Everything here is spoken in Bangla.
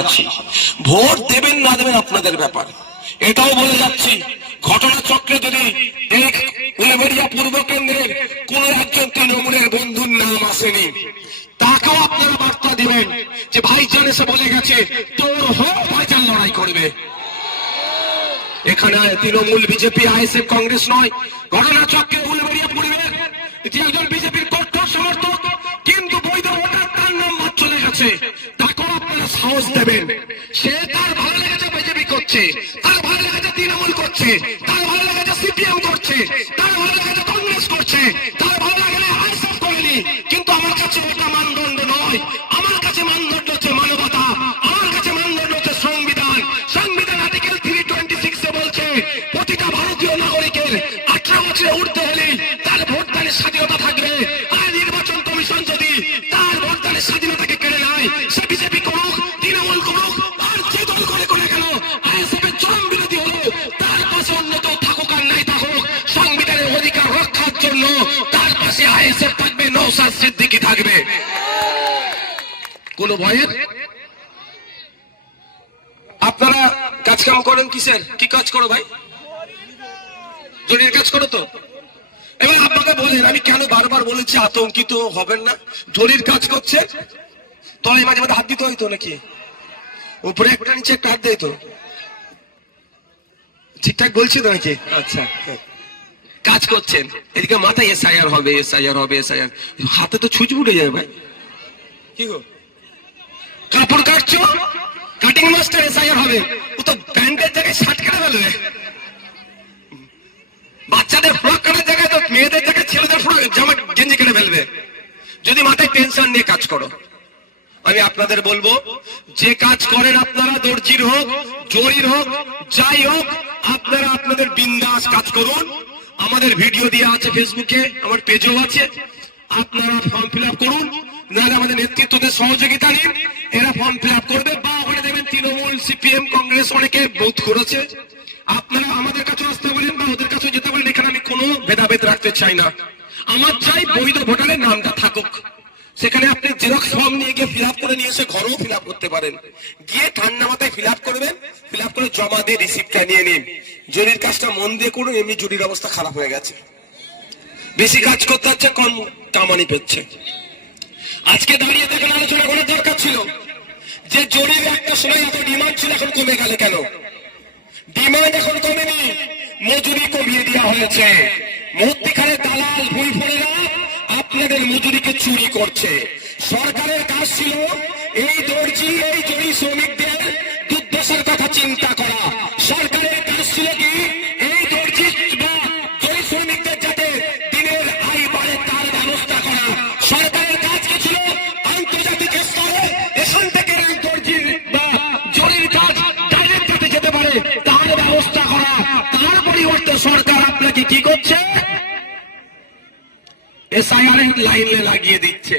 আছি। ভোট দেবেন না দেবেন আপনাদের ব্যাপার। এটাও বলে যাচ্ছি, ঘটনা চক্রে যদি উলবেড়িয়া পূর্ব কেন্দ্রের কোন একজন তৃণমূলের বন্ধুর নাম আসেনি, তাকেও আপনারা বার্তা দিবেন যে ভাইজান এসে বলে গেছে তোর হোক ভাইজান লড়াই করবে। এখানে তৃণমূল, বিজেপি, আইএসএফ, কংগ্রেস নয়, ঘটনা চক্রে উলবেড়িয়া পূর্বের যে একজন বিজেপির কট্টর সমর্থক কিন্তু বৈধ ভোটার তার নম্বর চলে গেছে, তাকেও আপনারা সাহস দেবেন। সে তার ভালো লেগেছে বিজেপি করছে, তার ভালো লেগেছে তৃণমূল করছে, তার ভালো লেগেছে সিপিএম করছে, তার ভালো লেগেছে কংগ্রেস করছে, তার ভালো লাগলে আইএসএফ করেনি। কিন্তু আমার কাছে ওটা মানদণ্ড নয়। আমার কাছে মানদণ্ড হচ্ছে মানবতা, আমার কাছে মানদণ্ড হচ্ছে সংবিধান। সংবিধান আর্টিকেল 326 বলছে প্রতিটা ভারতীয় নাগরিকের 18 বছরে উঠতে হলে তার ভোটদানের স্বাধীনতা থাকবে। আর নির্বাচন কমিশন যদি তার ভোটদানের স্বাধীনতাকে কেড়ে নেয়, সে বিজেপি করুক, তৃণমূল করুক, আর যে দল করে গেল, আইএসএফ এর চরম বিরোধী হলো, তার পাশে অন্য কেউ থাকুক আর নাই থাকুক, সংবিধানের অধিকার রক্ষার জন্য তার পাশে আইএসএফ থাকবে, নওশাদ সিদ্দিকী থাকবে। কোন ভয়ের? আপনারা কাজ কাম করেন কিসের? কি কাজ করো ভাই? জরির কাজ করো তো? এবার আপনাকে বলেন, আমি কেন বারবার বলেছি আতঙ্কিত হবেন না। জরির কাজ করছে, তলায় মাঝে মাঝে হাত দিতে হইতো নাকি? উপরে একটা নিচে একটা হাত দেয় তো, ঠিকঠাক বলছি তো নাকি? আচ্ছা, কাজ করছেন, এদিকে মাথায় এসআইআর হবে, এসআইআর হবে, এসআইআর, হাতে তো ছুঁচ উঠে যাবে ভাই। কি গো, কাপড় কাটছো, কাটিং মাস্টার এসআইআর হবে, ও তো প্যান্টের জায়গায় শার্ট কেটে ফেলবে। বাচ্চাদের ফ্রক কাটার জায়গায় তো মেয়েদের জায়গায় ছেলেদের ফ্রক জামা গেঞ্জি কেটে ফেলবে। যদি মাথায় টেনশন নিয়ে কাজ করো, আমি আপনাদের বলবো, যে কাজ করেন আপনারা, দর্জির হোক, জরির হোক, যাই হোক, আপনারা আপনাদের বিন্দাস কাজ করুন। আমাদের ভিডিও দেওয়া আছে ফেসবুকে, আমার পেজও আছে, আপনারা ফর্ম ফিল আপ করুন। নাহলে আমাদের নেতৃত্বদের সহযোগিতা নিন, এরা ফর্ম ফিল আপ করবে। বা ওখানে দেখবেন তৃণমূল, সিপিএম, কংগ্রেস অনেকে বুথ করেছে, আপনারা আমাদের কাছে আসতে বলেন বা ওদের কাছে যেতে বলেন। এখানে আমি কোনো ভেদাভেদ রাখতে চাই না, আমার চাই বৈধ ভোটারের নামটা থাকুক। সেখানে আপনি জেরক্স ফর্ম নিয়ে গিয়ে ফিল আপ করে নিয়ে এসে ঘরেও ফিল আপ করতে পারেন। গিয়ে ঠান্ডা মাথায় ফিল আপ করবেন, ফিল আপ করে জমা দিয়ে রিসিপ্টটা নিয়ে নিন। জরির কাজটা মন দিয়ে করুন, এমনি জরির অবস্থা খারাপ হয়ে গেছে, বেশি কাজ করতে হচ্ছে, কম কামানি পেচ্ছে। আজকে দাঁড়িয়ে দেখেন আলোচনা করার দরকার ছিল যে জরির একটা সময় এত ডিমান্ড ছিল, এখন কমে গেল কেন? ডিমান্ড এখন কমেনি, মজুরি কমিয়ে দেওয়া হয়েছে। মধ্যিখানে দালাল ভুলফলেরা আপনাদের মজুরিকে চুরি করছে। সরকারের কাজ ছিল এই দর্জি, এই জরি শ্রমিকদের দুর্দশার কথা চিন্তা করা। সরকারের কাজ ছিল কি এই দর্জি বা জরি শ্রমিকদের যাতে দিনের আয় বাড়ে তার ব্যবস্থা করা। সরকারের কাজ কি ছিল? আন্তর্জাতিক স্তরে এখান থেকে দর্জি বা জরির কাজ ডাইরেক্ট যাতে যেতে পারে তার ব্যবস্থা করা। তার পরিবর্তে সরকার আপনাকে কি করছে? এসআইআর লাইনে লাগিয়ে দিচ্ছে।